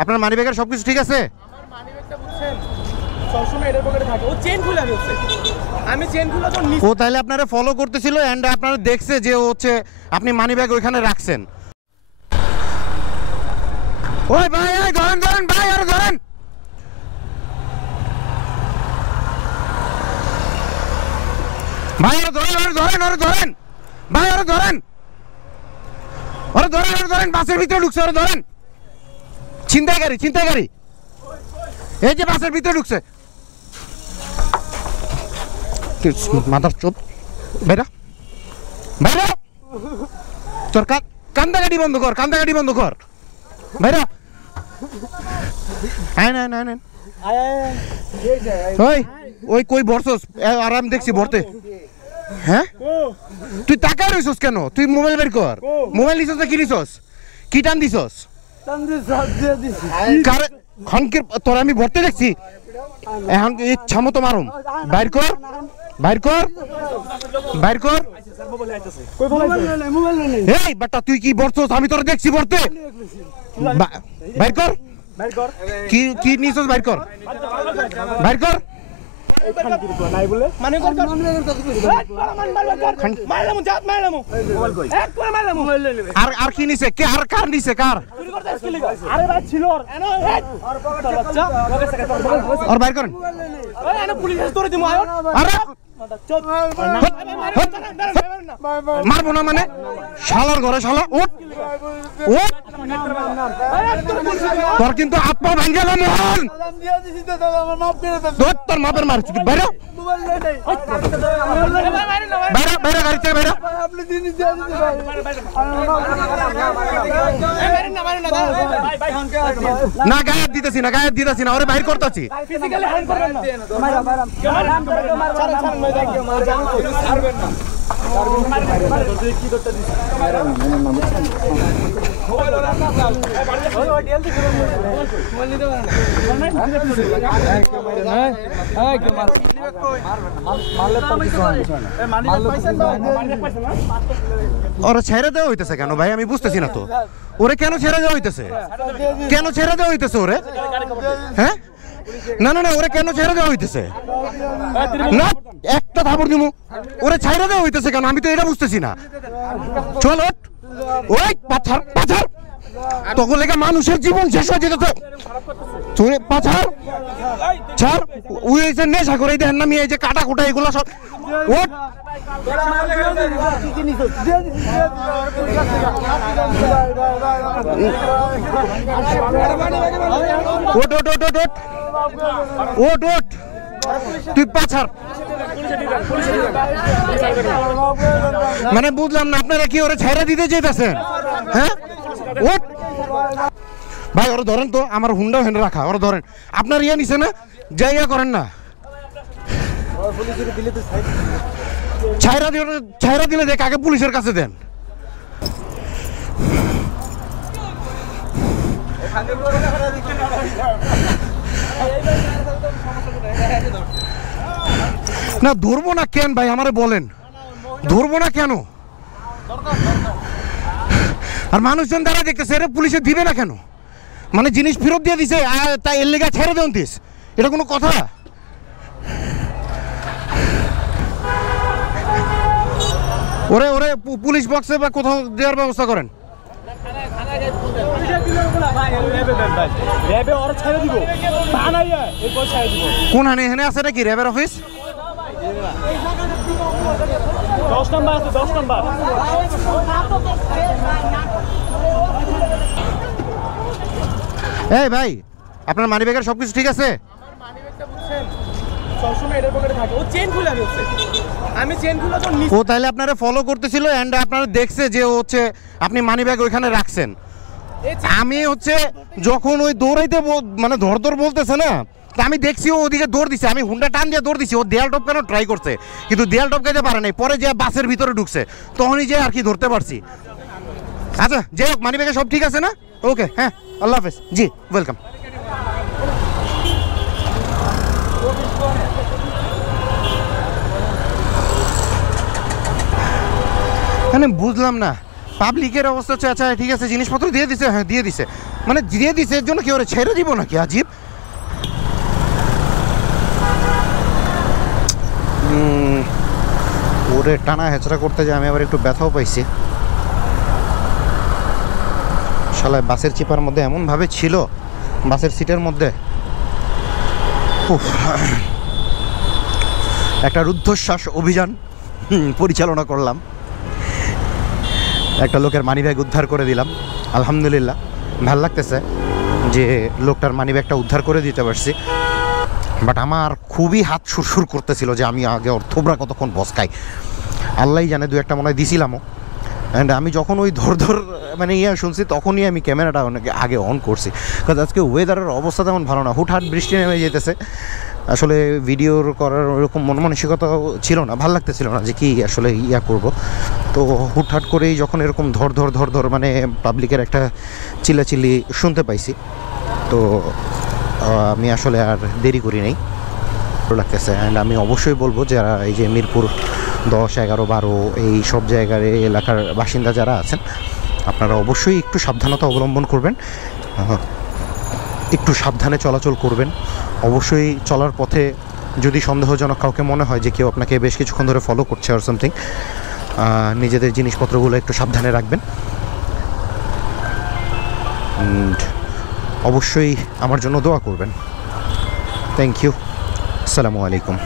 আপনার মানি ব্যাগের সবকিছু ঠিক আছে? আমার মানি ব্যাগটা বুঝছেন সবসময় এর পকেটে থাকে, ও চেইন খুলে ফেলছে, আমি চেইন খুলে তো ও তাহলে আপনারা ফলো করতেছিল এন্ড আপনারা দেখছে যে ও হচ্ছে আপনি মানি ব্যাগ ওইখানে রাখছেন। ওই ভাই এই ধরেন ধরেন ভাই আর ধরেন, ভাই আর ধরেন আর ধরেন আর ধরেন ভাই আর ধরেন আর ধরেন আর ধরেন, বাসের ভিতরে ঢুকছে আর ধরেন, ছিনতাইকারী ছিনতাইকারী, এই যে বাসের ভিতরে ঢুকছে, মাদার চোদ, বাইরা বাইরা, তোর কান্দাগাড়ি বন্ধ কর, কান্দাগাড়ি বন্ধ কর, বাইরা আয় না না না, ওই ওই কই বসছস? আর আমি দেখছি বর্তে। হ্যাঁ তুই টাকা রইছস কেন? তুই মোবাইল বের কর, মোবাইল নিছস না কি নিছস? কি টান দিছস? খনকের তোর আমি ভরতে দেখছি, এখন ইচ্ছা মতো মারুম, বাইর কর বাইর কর বাইর কর। এই বাটা তুই কি বলছস? আমি তোর দেখছি বলতে, বাইর কর কি কি নিছস, বাইর কর বাইর কর। আর কি নিছে? কে আর কার নিছে? কার? আর বাইর করেন। মারবো না মানে? শালার ঘরে শালা, উঠ উঠ, তোর কিন্তু আত্মা ভেঙে গেল মোহন, তোর মাপের মার বাইরে বাইরে বাইরে গাড়ি থেকে বাইরে। না গায়ে দিতেছি না, গায়ে দিতেছি না, ওরে বাইর করতেছি। ওরা ছেড়ে দেওয়া হইতেছে কেন ভাই? আমি বুঝতেছি না তো, ওরে কেন ছেড়ে দেওয়া হইতেছে? কেন ছেড়ে দেওয়া হইতেছে ওরে? হ্যাঁ না না না, ওরে কেন ছেড়ে দেওয়া হইতেছে? না একটা থাপড় দিমু, ওরে ছেড়ে দেওয়া হইতেছে কেন? আমি তো এটা বুঝতেছি না। চল ওঠ, ওই পাথর পাথর, তখন লেগে মানুষের জীবন শেষ হয়ে যেত। চলে পাথর ছাড়, ওই যে নেশা করে দেন না, আমি এই যে কাটা কুটা এগুলো সব। ওঠ ওঠ ওঠ ওঠ ওঠ ওঠ ওঠ, তুই পাছার মানে বুঝলাম না, আপনারা কি ওরা ছেড়ে দিতে চাইতেছেন? হ্যাঁ ওঠ ভাই, ওরা ধরেন তো, আমার হুন্ডা হেনে রাখা, ওরা ধরেন। আপনার ইয়ে নিছে না, যাই ইয়া করেন না, ছাইরা দিলে দেখ, আগে পুলিশের কাছে দেন। না ধরবো না কেন ভাই, আমারে বলেন, ধরবো না কেন? আর মানুষজন দ্বারা দেখতেছে, এটা পুলিশে দিবে না কেন? মানে জিনিস ফেরত দিয়ে দিছে, তাই এর লেগে ছেড়ে দেন দিস, এটা কোনো কথা? ওরে ওরে পুলিশ বক্সে বা কোথাও দেওয়ার ব্যবস্থা করেন। কোন হানি এখানে আছে নাকি র্যাবের অফিস? 10 নাম্বার আছে, 10 নাম্বার। এই ভাই, আপনার মানি ব্যাগের সবকিছু ঠিক আছে? আমার মানি ব্যাগটা বুঝছেন সবসময় এর পকেটে থাকে, ও চেইন খুলে ফেলছে, আমি চেইন খুলে তো ও তাহলে আপনারা ফলো করতেছিল এন্ড আপনারা দেখছে যে ও হচ্ছে আপনি মানি ব্যাগ ওইখানে রাখছেন। আমি হচ্ছে যখন ওই দৌড়াইতে মানে ধর বলতেছে না, আমি দেখছি ও ওদিকে দৌড় দিছে, আমি হুন্ডা টান দিয়ে দৌড় দিছি, ও দেয়াল টপকানো ট্রাই করছে কিন্তু দেয়াল টপকাইতে পারে নাই, পরে যে বাসের ভিতরে ঢুকছে তখনই যে আর কি ধরতে পারছি। আচ্ছা যাই হোক, মানি ব্যাগে সব ঠিক আছে না? ওকে হ্যাঁ, আল্লাহ হাফেজ। জি ওয়েলকাম। বুঝলাম না পাবলিকের অবস্থা। আচ্ছা ঠিক আছে, জিনিসপত্র দিয়ে দিছে? হ্যাঁ দিয়ে দিছে। মানে দিয়ে দিছে এর জন্য কি ওরে ছেড়ে দিব নাকি? আজীব। ওরে টানা হেঁচড়া করতে যে আমি আবার একটু ব্যথাও পাইছি। শালা বাসের চিপার মধ্যে এমনভাবে ছিল, বাসের সিটের মধ্যে একটা রুদ্ধশ্বাস অভিযান পরিচালনা করলাম। একটা লোকের মানিব্যাগ উদ্ধার করে দিলাম, আলহামদুলিল্লাহ। ভাল লাগতেছে যে লোকটার মানিব্যাগটা উদ্ধার করে দিতে পারছি। বাট আমার খুবই হাত সুরসুর করতেছিল যে আমি আগে ওর থোবরা কতক্ষণ বসকাই, আল্লাহ জানে। দু একটা মনে হয় দিছিলামও। অ্যান্ড আমি যখন ওই ধর মানে শুনছি তখনই আমি ক্যামেরাটা আগে অন করছি, কারণ আজকে ওয়েদারের অবস্থা তেমন ভালো না। হুটহাট বৃষ্টি নেমে যেতেছে। আসলে ভিডিওর করার ওরকম মন মানসিকতাও ছিল না, ভাল লাগতেছিল না যে কি আসলে করব। তো হুটহাট করেই যখন এরকম ধর মানে পাবলিকের একটা চিল্লাচিল্লি শুনতে পাইছি, তো আমি আসলে আর দেরি করি নাই, ভালো লাগতেছে। অ্যান্ড আমি অবশ্যই বলবো যারা এই যে মিরপুর 10, 11, 12 এই সব জায়গার এলাকার বাসিন্দা যারা আছেন, আপনারা অবশ্যই একটু সাবধানতা অবলম্বন করবেন, একটু সাবধানে চলাচল করবেন। অবশ্যই চলার পথে যদি সন্দেহজনক কাউকে মনে হয় যে কেউ আপনাকে বেশ কিছুক্ষণ ধরে ফলো করছে আর সামথিং, নিজেদের জিনিসপত্রগুলো একটু সাবধানে রাখবেন। অবশ্যই আমার জন্য দোয়া করবেন। Thank you. আসসালামু আলাইকুম।